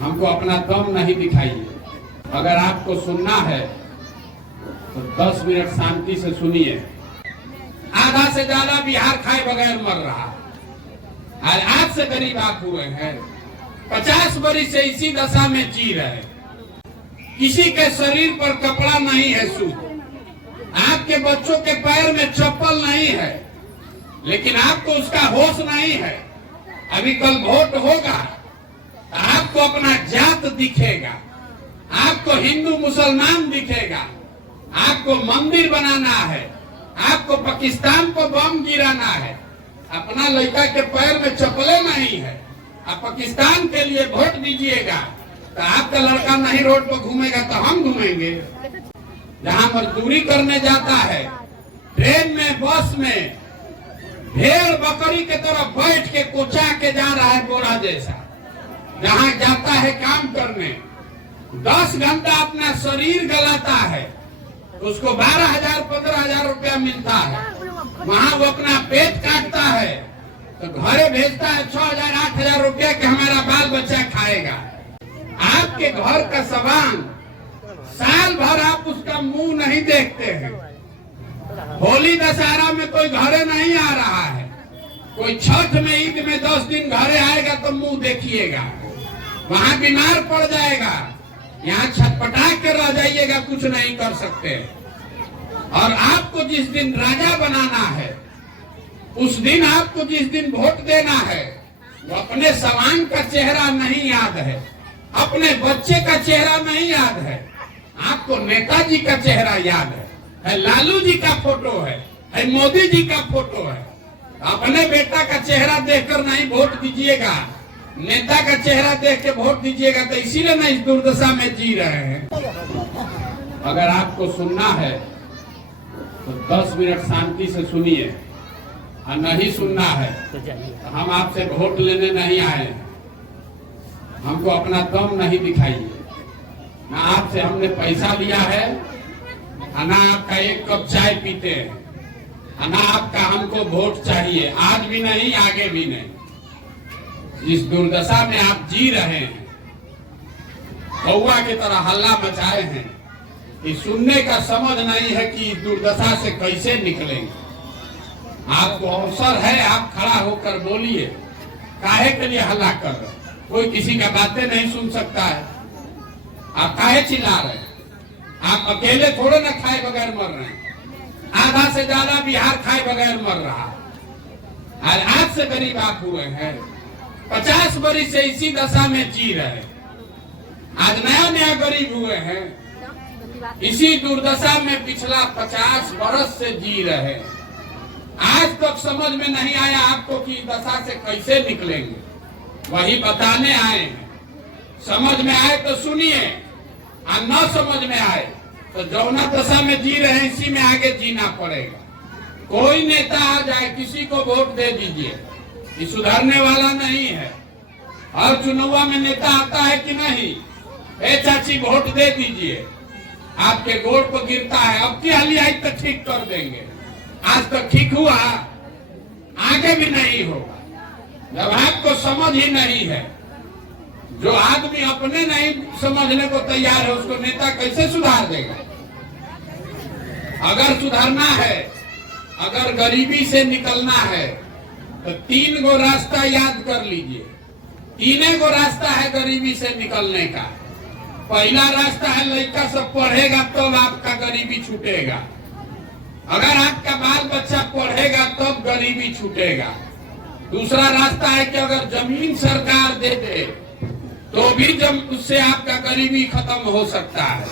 हमको अपना दम नहीं दिखाइए। अगर आपको सुनना है तो 10 मिनट शांति से सुनिए। आधा से ज्यादा बिहार खाए बगैर मर रहा है। आज से गरीब आप हुए हैं, 50 बरस से इसी दशा में जी रहे। किसी के शरीर पर कपड़ा नहीं है सूट, आपके बच्चों के पैर में चप्पल नहीं है, लेकिन आपको उसका होश नहीं है। अभी कल वोट होगा, आपको अपना जात दिखेगा, आपको हिंदू मुसलमान दिखेगा, आपको मंदिर बनाना है, आपको पाकिस्तान को बम गिराना है। अपना लड़का के पैर में चप्पलें नहीं है, आप पाकिस्तान के लिए वोट दीजिएगा तो आपका लड़का नहीं रोड पर घूमेगा तो हम घूमेंगे। जहाँ मजदूरी करने जाता है, ट्रेन में बस में भेड़ बकरी के तरह बैठ के कोचा के जा रहा है बोरा जैसा। जहाँ जाता है काम करने, 10 घंटा अपना शरीर गलाता है, उसको 12,000 15,000 रुपया मिलता है। वहाँ वो अपना पेट काटता है तो घरे भेजता है 6,000 8,000 रुपया के हमारा बाल बच्चा खाएगा। आपके घर का सामान साल भर आप उसका मुंह नहीं देखते हैं। होली दशहरा में कोई घरे नहीं आ रहा है, कोई छठ में ईद में 10 दिन घरे आएगा तो मुंह देखिएगा, वहाँ बीमार पड़ जाएगा, यहाँ छटपटा के रह जाइएगा, कुछ नहीं कर सकते। और आपको जिस दिन राजा बनाना है, उस दिन आपको जिस दिन वोट देना है, वो अपने सवांग का चेहरा नहीं याद है, अपने बच्चे का चेहरा नहीं याद है, आपको नेताजी का चेहरा याद है लालू जी का फोटो है मोदी जी का फोटो है। अपने बेटा का चेहरा देखकर नहीं वोट दीजिएगा, नेता का चेहरा देख के वोट दीजिएगा। तो इसीलिए ना इस दुर्दशा में जी रहे हैं। अगर आपको सुनना है तो 10 मिनट शांति से सुनिए, और नहीं सुनना है तो हम आपसे वोट लेने नहीं आए हैं। हमको अपना दम नहीं दिखाइए। ना आपसे हमने पैसा लिया है, ना आपका 1 कप चाय पीते हैं, ना आपका हमको वोट चाहिए, आज भी नहीं आगे भी नहीं। इस दुर्दशा में आप जी रहे हैं, कौवा की तरह हल्ला मचाए हैं। कि सुनने का समझ नहीं है कि इस दुर्दशा से कैसे निकलेंगे। आपको अवसर है, आप खड़ा होकर बोलिए। काहे के लिए हल्ला कर रहे हैं? कोई किसी का बातें नहीं सुन सकता है। आप काहे चिल्ला रहे हैं? आप अकेले थोड़े ना खाए बगैर मर रहे हैं। आधा से ज्यादा बिहार खाए बगैर मर रहा है। आज से गरीब आप हुए हैं, 50 बरस से इसी दशा में जी रहे। आज नया नया गरीब हुए हैं, इसी दुर्दशा में पिछला 50 बरस से जी रहे। आज तक समझ में नहीं आया आपको कि इस दशा से कैसे निकलेंगे, वही बताने आए हैं। समझ में आए तो सुनिए, और न समझ में आए तो जौना दशा में जी रहे हैं इसी में आगे जीना पड़ेगा। कोई नेता आ जाए, किसी को वोट दे दीजिए, ये सुधरने वाला नहीं है। हर चुनाव में नेता आता है कि नहीं, ए चाची वोट दे दीजिए, आपके गोड़ पर गिरता है, अब की हाली आई तो ठीक कर देंगे। आज तक ठीक हुआ, आगे भी नहीं होगा। जब आपको समझ ही नहीं है, जो आदमी अपने नहीं समझने को तैयार है, उसको नेता कैसे सुधार देगा? अगर सुधारना है, अगर गरीबी से निकलना है तो 3 गो रास्ता याद कर लीजिए। 3 गो रास्ता है गरीबी से निकलने का। पहला रास्ता है, लड़का सब पढ़ेगा तब आपका गरीबी छूटेगा। अगर आपका बाल बच्चा पढ़ेगा तब गरीबी छूटेगा। दूसरा रास्ता है कि अगर जमीन सरकार दे दे तो भी जब उससे आपका गरीबी खत्म हो सकता है।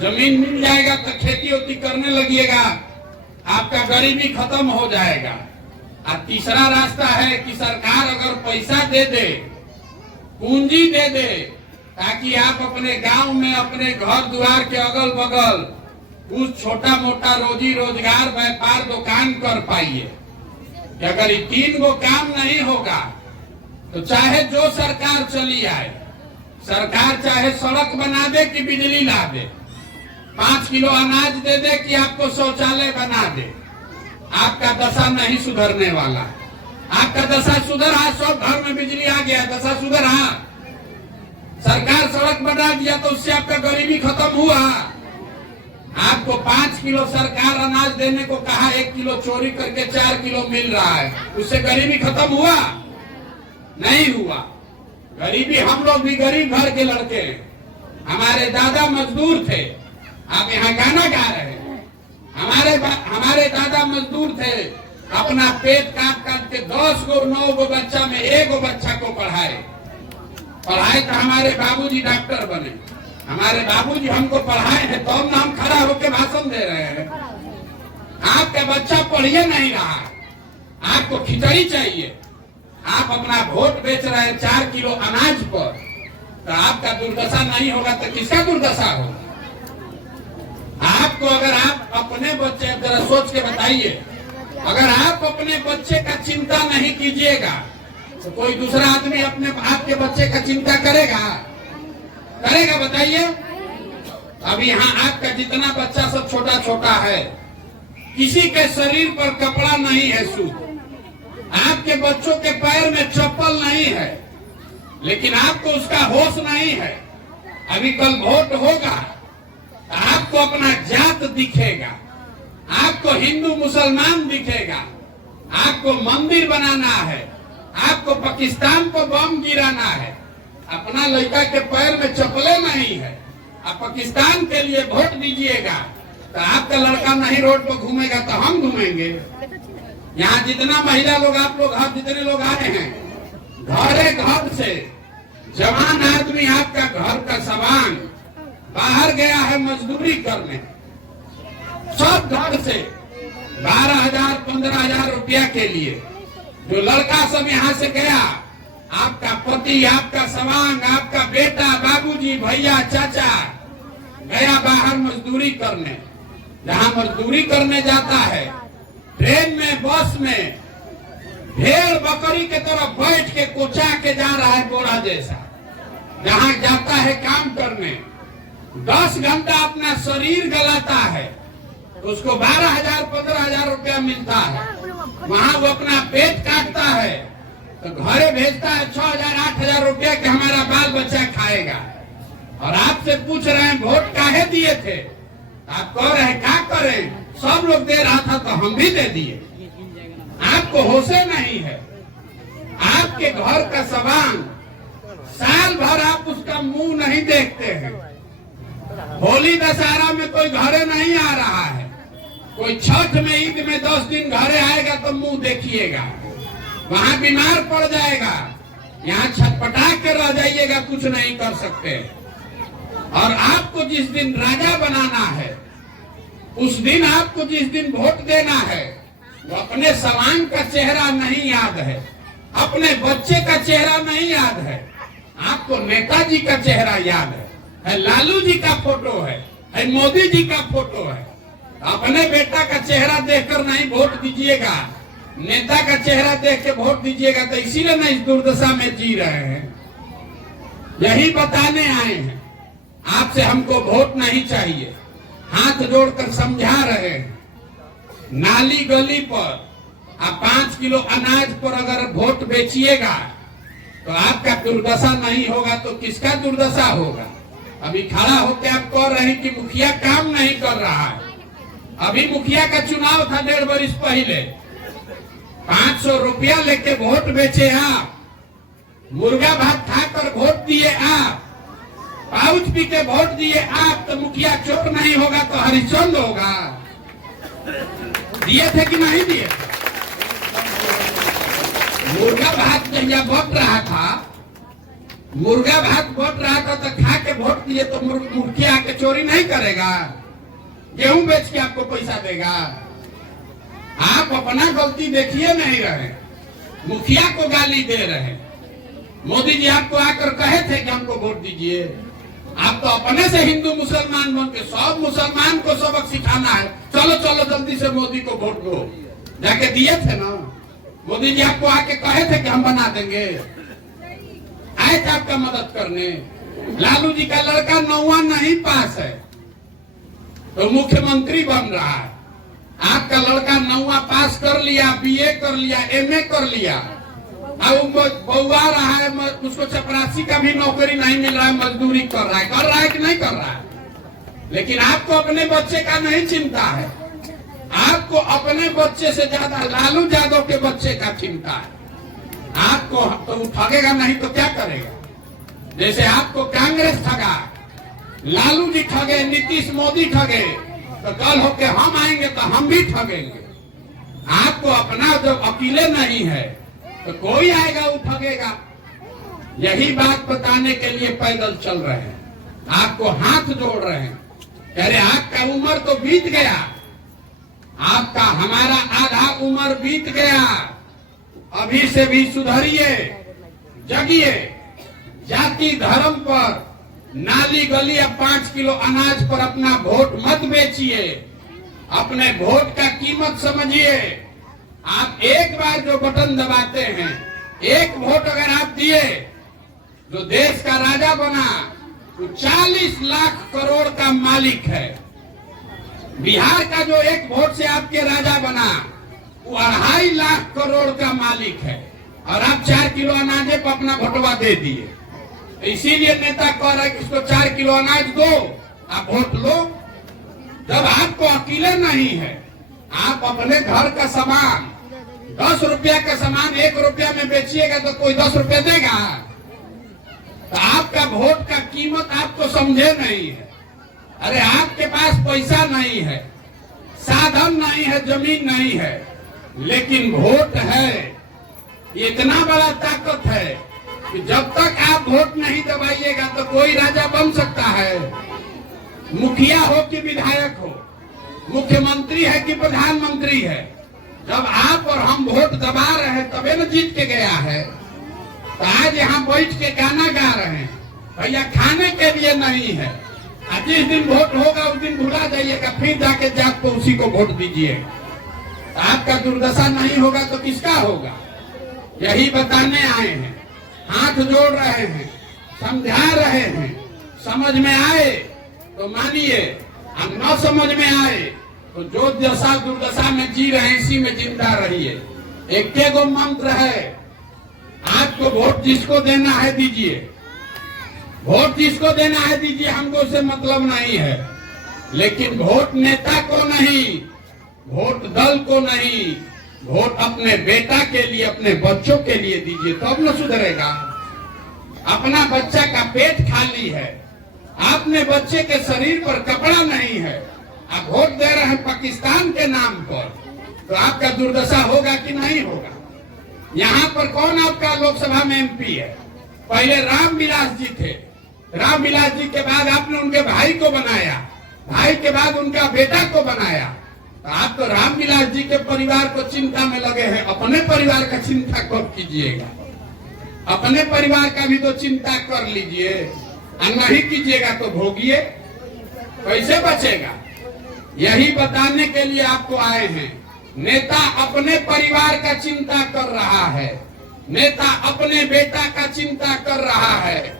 जमीन मिल जाएगा तो खेती वेती करने लगिएगा, आपका गरीबी खत्म हो जाएगा। और तीसरा रास्ता है कि सरकार अगर पैसा दे दे, पूंजी दे दे, ताकि आप अपने गांव में, अपने घर द्वार के अगल बगल कुछ छोटा मोटा रोजी रोजगार, व्यापार, दुकान कर पाइए। कि अगर ये 3 गो काम नहीं होगा तो चाहे जो सरकार चली आए, सरकार चाहे सड़क बना दे कि बिजली ला दे, 5 किलो अनाज दे दे कि आपको शौचालय बना दे, आपका दशा नहीं सुधरने वाला। आपका दशा सुधरा, सब घर में बिजली आ गया, दशा सुधरा। सरकार सड़क बना दिया तो उससे आपका गरीबी खत्म हुआ? आपको 5 किलो सरकार अनाज देने को कहा, 1 किलो चोरी करके 4 किलो मिल रहा है, उससे गरीबी खत्म हुआ? नहीं हुआ। गरीबी, हम लोग भी गरीब घर के लड़के हैं, हमारे दादा मजदूर थे। आप यहाँ गाना गा रहे हैं, हमारे दादा मजदूर थे, अपना पेट काट काट के 10 गो 9 गो बच्चा में 1 गो बच्चा को पढ़ाए तो हमारे बाबूजी डॉक्टर बने। हमारे बाबूजी हमको पढ़ाए हैं तो हम खड़ा होकर भाषण दे रहे हैं। आपका बच्चा पढ़िए नहीं रहा, आपको खिचड़ी चाहिए, आप अपना वोट बेच रहे हैं 4 किलो अनाज पर, तो आपका दुर्दशा नहीं होगा तो किसका दुर्दशा होगा? आपको, अगर आप अपने बच्चे, जरा सोच के बताइए, अगर आप अपने बच्चे का चिंता नहीं कीजिएगा तो कोई दूसरा आदमी अपने आपके बच्चे का चिंता करेगा? बताइए। अब यहाँ आपका जितना बच्चा सब छोटा छोटा है, किसी के शरीर पर कपड़ा नहीं है सूट, आपके बच्चों के पैर में चप्पल नहीं है, लेकिन आपको उसका होश नहीं है। अभी कल वोट होगा, आपको अपना जात दिखेगा, आपको हिंदू मुसलमान दिखेगा, आपको मंदिर बनाना है, आपको पाकिस्तान को बम गिराना है, अपना लड़का के पैर में चप्पलें नहीं है, आप पाकिस्तान के लिए वोट दीजिएगा, तो आपका लड़का नहीं रोड पर घूमेगा तो हम घूमेंगे। यहाँ जितना महिला लोग, आप लोग जितने लोग आ रहे हैं, घर से जवान आदमी आपका घर का सामान बाहर गया है मजदूरी करने, सब घर से 12,000 15,000 रुपया के लिए, जो लड़का सब यहाँ से गया, आपका पति, आपका सवांग, आपका बेटा, बाबूजी, भैया, चाचा गया बाहर मजदूरी करने। जहाँ मजदूरी करने जाता है, ट्रेन में, बस में भेड़ बकरी के तरह बैठ के कोचा के जा रहा है बोरा जैसा। जहाँ जाता है काम करने, 10 घंटा अपना शरीर गलाता है, तो उसको 12,000 15,000 रुपया मिलता है। वहाँ वो अपना पेट काटता है तो घरे भेजता है 6,000 8,000 रुपया के हमारा बाल बच्चा खाएगा। और आपसे पूछ रहे हैं वोट काहे दिए थे, आप कह रहे हैं क्या करें, सब लोग दे रहा था तो हम भी दे दिए। आपको होशे नहीं है, आपके घर का सामान साल भर आप उसका मुंह नहीं देखते हैं। होली दशहरा में कोई घरे नहीं आ रहा है, कोई छठ में, ईद में 10 दिन घरे आएगा तो मुंह देखिएगा, वहां बीमार पड़ जाएगा, यहाँ छटपटा के रह जाइएगा, कुछ नहीं कर सकते। और आपको जिस दिन राजा बनाना है, उस दिन आपको जिस दिन वोट देना है, वो अपने सवांग का चेहरा नहीं याद है, अपने बच्चे का चेहरा नहीं याद है, आपको नेताजी का चेहरा याद है लालू जी का फोटो है मोदी जी का फोटो है। अपने बेटा का चेहरा देखकर नहीं वोट दीजिएगा, नेता का चेहरा देख के वोट दीजिएगा, तो इसीलिए ना इस दुर्दशा में जी रहे हैं। यही बताने आए हैं, आपसे हमको वोट नहीं चाहिए, हाथ जोड़कर समझा रहे हैं। नाली गली पर आप 5 किलो अनाज पर अगर वोट बेचिएगा तो आपका दुर्दशा नहीं होगा तो किसका दुर्दशा होगा? अभी खड़ा होकर आप कह रहे हैं कि मुखिया काम नहीं कर रहा है। अभी मुखिया का चुनाव था 1.5 वर्ष पहले, 500 रुपया लेके वोट बेचे आप, मुर्गा भात खाकर वोट दिए आप, पाउच पी के वोट दिए आप, तो मुखिया चोर नहीं होगा तो हरिचंद होगा। दिए थे कि नहीं दिए? मुर्गा भात जब बट रहा था, मुर्गा भात बट रहा था तो खा के वोट दिए तो मुखिया आके चोरी नहीं करेगा, गेहूं बेच के आपको पैसा देगा। आप अपना गलती देखिए नहीं रहे, मुखिया को गाली दे रहे। मोदी जी आपको आकर कहे थे कि हमको वोट दीजिए, आप तो अपने से हिंदू मुसलमान बन के सब मुसलमान को सबक सिखाना है। चलो चलो जल्दी से मोदी को वोट दो, जाके दिए थे ना। मोदी जी आपको आके कहे थे कि हम बना देंगे, आए थे आपका मदद करने। लालू जी का लड़का 9वां नहीं पास है तो मुख्यमंत्री बन रहा है, आपका लड़का 9वां पास कर लिया, BA कर लिया, MA कर लिया, बउआ रहा है, उसको चपरासी का भी नौकरी नहीं मिल रहा है, मजदूरी कर रहा है कि नहीं कर रहा है। लेकिन आपको अपने बच्चे का नहीं चिंता है, आपको अपने बच्चे से ज्यादा लालू यादव के बच्चे का चिंता है। आपको तो ठगेगा नहीं तो क्या करेगा? जैसे आपको कांग्रेस ठगा, लालू जी ठगे, नीतीश मोदी ठगे, तो कल होके हम आएंगे तो हम भी ठगेंगे। आपको अपना जब अकेले नहीं है तो कोई आएगा वो ठगेगा। यही बात बताने के लिए पैदल चल रहे हैं, आपको हाथ जोड़ रहे हैं। कह रहे आपका उम्र तो बीत गया, आपका हमारा आधा उम्र बीत गया, अभी से भी सुधरिए, जगिए। जाति धर्म पर, नाली गली या 5 किलो अनाज पर अपना वोट मत बेचिए, अपने वोट का कीमत समझिए। आप एक बार जो बटन दबाते हैं, एक वोट अगर आप दिए, जो देश का राजा बना वो 40 लाख करोड़ का मालिक है। बिहार का जो एक वोट से आपके राजा बना वो 2.5 लाख करोड़ का मालिक है, और आप 4 किलो अनाजे पर अपना भोटवा दे दिए। इसीलिए नेता कह रहा है कि इसको 4 किलो अनाज दो, आप वोट लो। जब आपको अकेले नहीं है, आप अपने घर का सामान 10 रुपया का सामान 1 रुपया में बेचिएगा तो कोई 10 रुपया देगा? तो आपका वोट का कीमत आपको समझे नहीं है। अरे आपके पास पैसा नहीं है, साधन नहीं है, जमीन नहीं है, लेकिन वोट है। इतना बड़ा ताकत है कि जब तक आप वोट नहीं दबाइएगा तो कोई राजा बन सकता है। मुखिया हो कि विधायक हो, मुख्यमंत्री है कि प्रधानमंत्री है, जब आप और हम वोट दबा रहे हैं तबे न जीत के गया है। तो आज यहाँ बैठ के गाना गा रहे हैं, भैया खाने के लिए नहीं है। जिस दिन वोट होगा उस दिन भुला जाइएगा, फिर जाके जात को उसी को वोट दीजिएगा। तो आपका दुर्दशा नहीं होगा तो किसका होगा? यही बताने आए हैं, हाथ जोड़ रहे हैं, समझा रहे हैं। समझ में आए तो मानिए, और न समझ में आए तो जो दशा दुर्दशा में जी रहे हैं इसी में जिंदा रहिए। एक गो मंत्र है, आपको वोट जिसको देना है दीजिए, वोट जिसको देना है दीजिए, हमको उससे मतलब नहीं है। लेकिन वोट नेता को नहीं, वोट दल को नहीं, वोट अपने बेटा के लिए, अपने बच्चों के लिए दीजिए, तब न सुधरेगा। अपना बच्चा का पेट खाली है, अपने बच्चे के शरीर पर कपड़ा नहीं है, आप वोट दे रहे हैं पाकिस्तान के नाम पर, तो आपका दुर्दशा होगा कि नहीं होगा? यहाँ पर कौन आपका लोकसभा में एमपी है? पहले रामविलास जी थे, रामविलास जी के बाद आपने उनके भाई को बनाया, भाई के बाद उनका बेटा को बनाया। तो आप तो रामविलास जी के परिवार को चिंता में लगे हैं, अपने परिवार का चिंता कब कीजिएगा? अपने परिवार का भी तो चिंता कर लीजिए, और नहीं कीजिएगा तो भोगिए, कैसे बचेगा? यही बताने के लिए आपको आए हैं। नेता अपने परिवार का चिंता कर रहा है, नेता अपने बेटा का चिंता कर रहा है।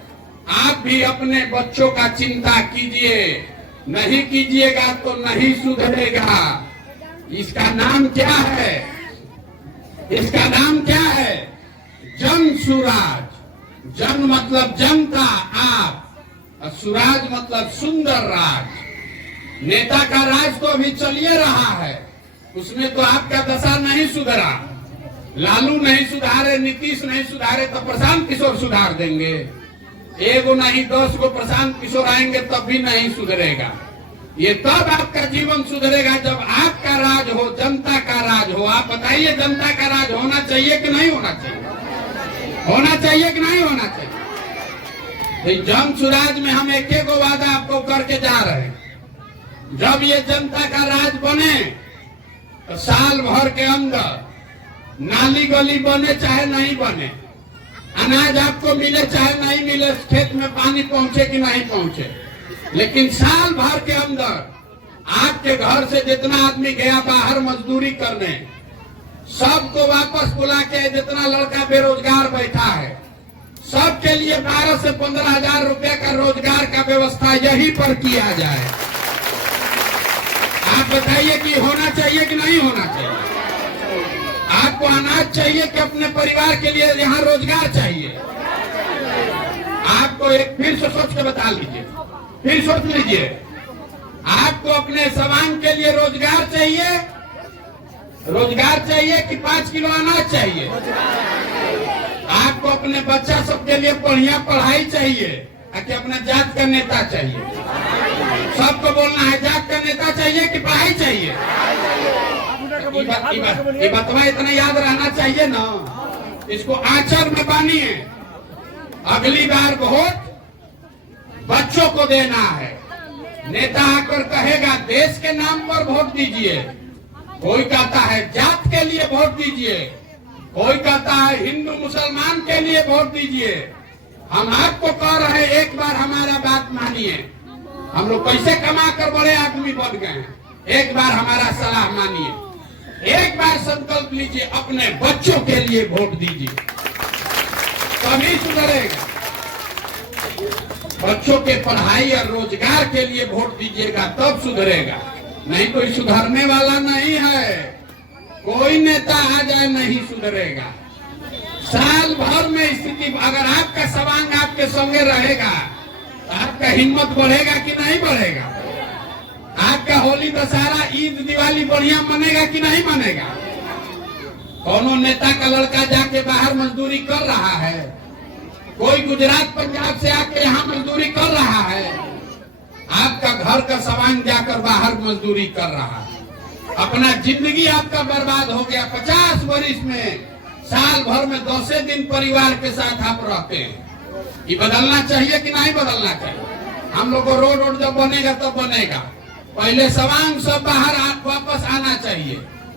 आप भी अपने बच्चों का चिंता कीजिए, नहीं कीजिएगा तो नहीं सुधरेगा। इसका नाम क्या है? इसका नाम क्या है? जन सुराज। जन मतलब जनता, आप, और सुराज मतलब सुंदर राज। नेता का राज तो अभी चलिए रहा है, उसमें तो आपका दशा नहीं सुधरा। लालू नहीं सुधारे, नीतीश नहीं सुधारे तो प्रशांत किशोर सुधार देंगे? एगो नहीं 10 गो प्रशांत किशोर आएंगे तब भी नहीं सुधरेगा। ये तब आपका जीवन सुधरेगा जब आपका राज हो, जनता का राज हो। आप बताइए, जनता का राज होना चाहिए कि नहीं होना चाहिए? होना चाहिए कि नहीं होना चाहिए? तो जन सुराज में हम एक गो वादा आपको करके जा रहे हैं, जब ये जनता का राज बने तो साल भर के अंदर नाली गली बने चाहे नहीं बने, अनाज आपको मिले चाहे नहीं मिले, खेत में पानी पहुंचे कि नहीं पहुंचे, लेकिन साल भर के अंदर आपके घर से जितना आदमी गया बाहर मजदूरी करने, सबको वापस बुला के, जितना लड़का बेरोजगार बैठा है सबके लिए 12 से 15 हजार रुपए का रोजगार का व्यवस्था यहीं पर किया जाए। आप बताइए कि होना चाहिए कि नहीं होना चाहिए? आपको अनाज चाहिए कि अपने परिवार के लिए यहाँ रोजगार चाहिए? आपको एक फिर से सोच के बता लीजिए, फिर सोच लीजिए। आपको अपने सवांग के लिए रोजगार चाहिए, रोजगार चाहिए कि 5 किलो अनाज चाहिए? आपको अपने बच्चा सबके लिए बढ़िया पढ़ाई चाहिए कि अपना जात का नेता चाहिए? सबको बोलना है जात का नेता चाहिए कि पढ़ाई चाहिए? ये बतवा इतना याद रहना चाहिए ना, इसको आचर में बानिए। अगली बार वोट बच्चों को देना है। नेता आकर कहेगा देश के नाम पर वोट दीजिए, कोई कहता है जात के लिए वोट दीजिए, कोई कहता है हिंदू मुसलमान के लिए वोट दीजिए। हम आपको कह रहे हैं एक बार हमारा बात मानिए। हम लोग पैसे कमा कर बड़े आदमी बन गए हैं, एक बार हमारा सलाह मानिए, एक बार संकल्प लीजिए, अपने बच्चों के लिए वोट दीजिए, तभी सुधरेगा। बच्चों के पढ़ाई और रोजगार के लिए वोट दीजिएगा तब सुधरेगा, नहीं कोई सुधरने वाला नहीं है। कोई नेता आ जाए नहीं सुधरेगा। साल भर में स्थिति, अगर आपका सवांग आपके संगे रहेगा तो आपका हिम्मत बढ़ेगा कि नहीं बढ़ेगा? आपका होली दशहरा ईद दिवाली बढ़िया मनेगा कि नहीं मनेगा? कोनो नेता का लड़का जाके बाहर मजदूरी कर रहा है, कोई गुजरात पंजाब से आके यहाँ मजदूरी कर रहा है, आपका घर का सवांग जाकर बाहर मजदूरी कर रहा है। अपना जिंदगी आपका बर्बाद हो गया। 50 वर्ष में साल भर में 10 दिन परिवार के साथ आप रहते हैं। ये बदलना चाहिए कि नहीं बदलना चाहिए? हम लोग को रोड जब बनेगा तब बनेगा। पहले सवांग सब बाहर वापस आना चाहिए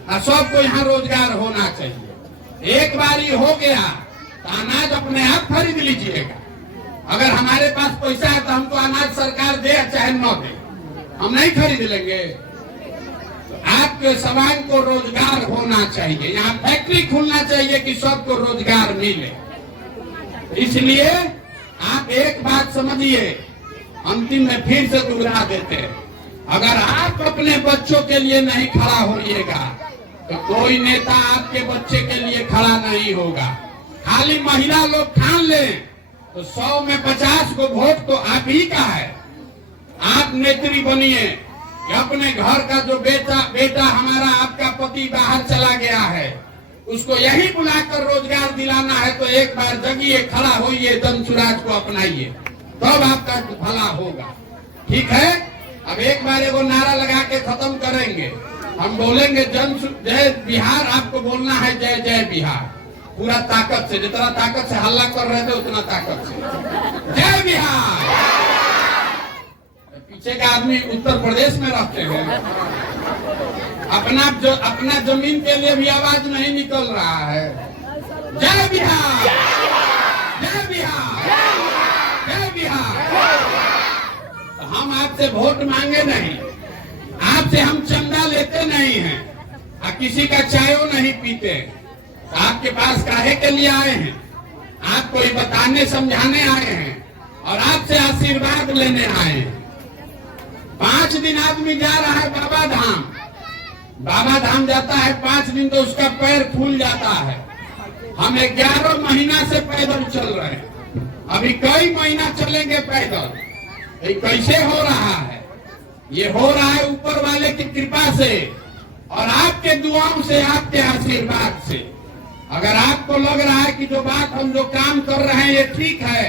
और सबको यहाँ रोजगार होना चाहिए। एक बार ये हो गया तो अनाज अपने आप खरीद लीजिएगा। अगर हमारे पास पैसा है तो हमको अनाज सरकार दे चाहे न दे, हम नहीं खरीद लेंगे। आपके सवांग को रोजगार होना चाहिए, यहाँ फैक्ट्री खुलना चाहिए कि सबको रोजगार मिले। इसलिए आप एक बात समझिए, अंतिम में फिर से दोहरा देते हैं, अगर आप अपने बच्चों के लिए नहीं खड़ा होइएगा तो कोई नेता आपके बच्चे के लिए खड़ा नहीं होगा। खाली महिला लोग ठान ले तो 100 में 50 को वोट तो आप ही का है। आप नेत्री बनिए कि अपने घर का जो बेटा हमारा आपका पति बाहर चला गया है उसको यही बुलाकर रोजगार दिलाना है, तो एक बार जगिए, खड़ा होइए, जन सुराज को अपनाइए, तब आपका भला होगा। ठीक है, अब एक बार एगो नारा लगा के खत्म करेंगे। हम बोलेंगे जय बिहार, आपको बोलना है जय जय बिहार, पूरा ताकत से, जितना ताकत से हल्ला कर रहे थे उतना ताकत से जय बिहार। पीछे का आदमी उत्तर प्रदेश में रहते हैं, अपना जमीन के लिए भी आवाज नहीं निकल रहा है। जय बिहार, जय बिहार, जय बिहार। हम आपसे वोट मांगे नहीं, आपसे हम चंदा लेते नहीं हैं और किसी का चायो नहीं पीते। आपके पास काहे के लिए आए हैं? आपको ये बताने समझाने आए हैं और आपसे आशीर्वाद लेने आए हैं। 5 दिन आदमी जा रहा है बाबा धाम, बाबा धाम जाता है 5 दिन तो उसका पैर फूल जाता है। हम 11 महीना से पैदल चल रहे हैं, अभी कई महीना चलेंगे पैदल। ये कैसे हो रहा है? ये हो रहा है ऊपर वाले की कृपा से और आपके दुआओं से, आपके आशीर्वाद से। अगर आपको लग रहा है कि जो बात हम जो काम कर रहे हैं ये ठीक है,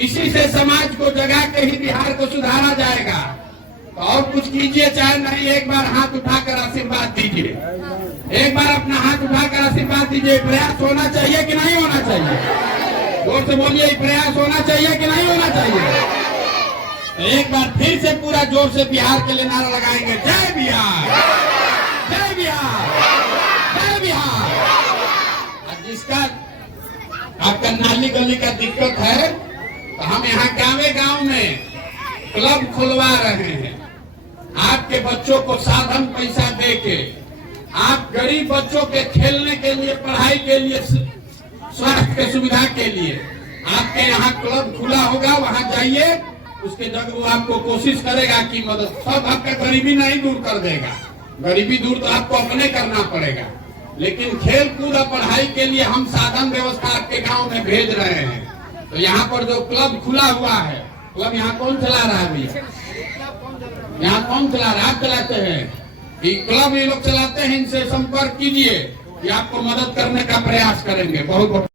इसी से समाज को जगा के ही बिहार को सुधारा जाएगा, तो और कुछ कीजिए चाहे नहीं, एक बार हाथ उठाकर आशीर्वाद दीजिए। एक बार अपना हाथ उठाकर आशीर्वाद दीजिए। प्रयास होना चाहिए कि नहीं होना चाहिए? जोर से बोलिए, प्रयास होना चाहिए कि नहीं होना चाहिए? एक बार फिर से पूरा जोर से बिहार के लिए नारा लगाएंगे, जय बिहार, जय बिहार, जय बिहार। जिसका आपका नाली गली का दिक्कत है तो हम यहाँ गाँव में क्लब खुलवा रहे हैं। आपके बच्चों को साधन पैसा दे के, आप गरीब बच्चों के खेलने के लिए, पढ़ाई के लिए, स्वास्थ्य के सुविधा के लिए आपके यहाँ क्लब खुला होगा, वहाँ जाइए। उसके जगह वो आपको कोशिश करेगा कि मदद, सब आपका गरीबी नहीं दूर कर देगा, गरीबी दूर तो आपको अपने करना पड़ेगा। लेकिन खेल कूद और पढ़ाई के लिए हम साधन व्यवस्था आपके गांव में भेज रहे हैं। तो यहाँ पर जो क्लब खुला हुआ है, क्लब यहाँ कौन चला रहा है भैया? यहाँ कौन चला रहा है? आप चलाते हैं कि क्लब ये लोग चलाते हैं? इनसे संपर्क कीजिए कि आपको मदद करने का प्रयास करेंगे। बहुत बहुत